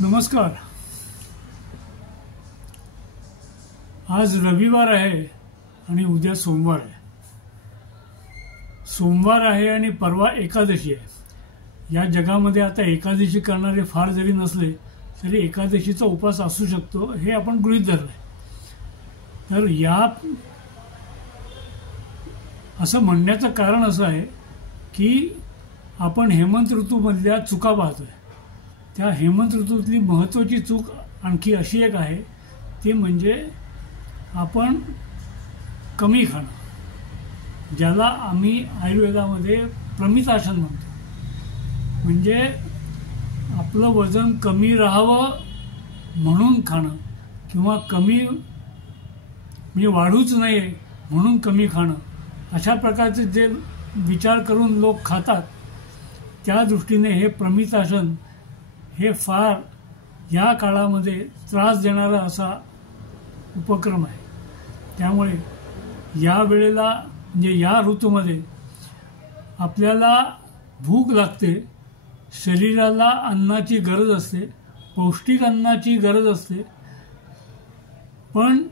नमस्कार। आज रविवार आहे आणि उद्या सोमवार आहे। सोमवार आहे आणि परवा एकादशी आहे। या जगामध्ये आता एकादशी करणारे फार जरी नसले तरी एकादशीचा उपवास असू शकतो हे आपण गृहीत धरले। तर या असं म्हणण्याचं कारण असं आहे की आपण हेमंत ऋतूमधल्या चुका पाहतोय। त्या हेमंत ऋतूतली महत्त्वाची चूक आणखी अशी एक आहे ती म्हणजे आपण कमी खाणं, ज्याला आम्ही आयुर्वेदामध्ये प्रमितासन म्हणतो। म्हणजे आपलं वजन कमी राहावं म्हणून खाणं किंवा कमी म्हणजे वाढूच नये म्हणून कमी खाणं, अशा प्रकारचे जे विचार करून लोक खातात त्या दृष्टीने हे प्रमितासन हे फार या काळामध्ये त्रास देणारा असा उपक्रम आहे। त्यामुळे या वेळेला म्हणजे या ऋतूमध्ये आपल्याला भूक लागते, शरीराला अन्नाची गरज असते, पौष्टिक अन्नाची गरज असते। पण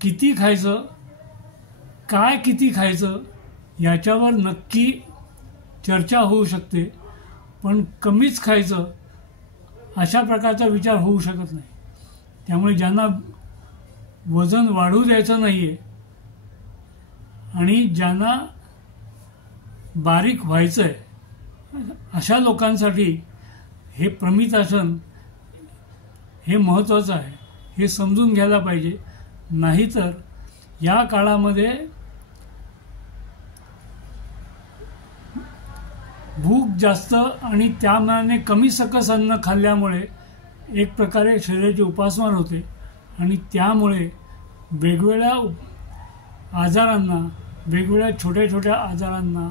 किती खायचं, काय किती खायचं याच्यावर नक्की चर्चा होऊ शकते, पण कमीच खायचं अशा प्रकारचा विचार होऊ शकत नाही। त्यामुळे ज्यांना वजन वाढू द्यायचं नाहीये आणि ज्यांना बारीक व्हायचंय अशा लोकांसाठी हे प्रमितासन हे महत्त्वाचं आहे, हे समजून घ्यायला पाहिजे। नाहीतर या काळामध्ये भूक जास्त आणि त्यामानाने कमी सकस अन्न खाल्ल्यामुळे एक प्रकारे शरीराची उपासमार होते आणि त्यामुळे वेगवेगळ्या आजारांना, वेगवेगळ्या छोट्या छोट्या आजारांना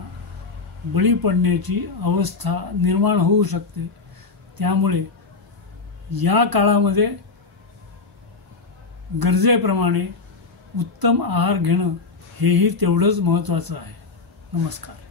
बळी पडण्याची अवस्था निर्माण होऊ शकते। त्यामुळे या काळामध्ये गरजेप्रमाणे उत्तम आहार घेणं हेही तेवढंच महत्त्वाचं आहे। नमस्कार।